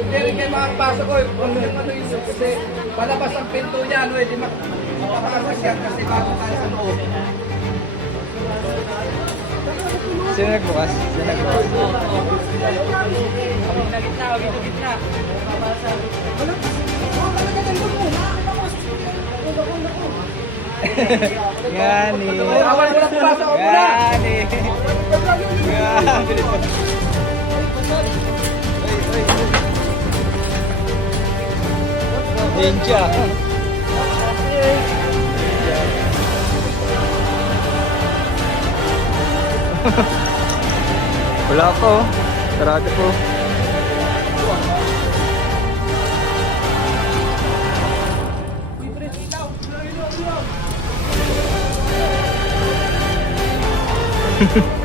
Hindi rin kayo makapasok ko. Kasi palabas ang pinto niya. Hindi makapasok yan kasi bago tayo sa loob. Sino nagbukas? Sino nagbukas? Gitna. Gani. Awal mo na pumasok ako muna. Gani. Gani. Ninja. Wala po. Sarado po. Hehehe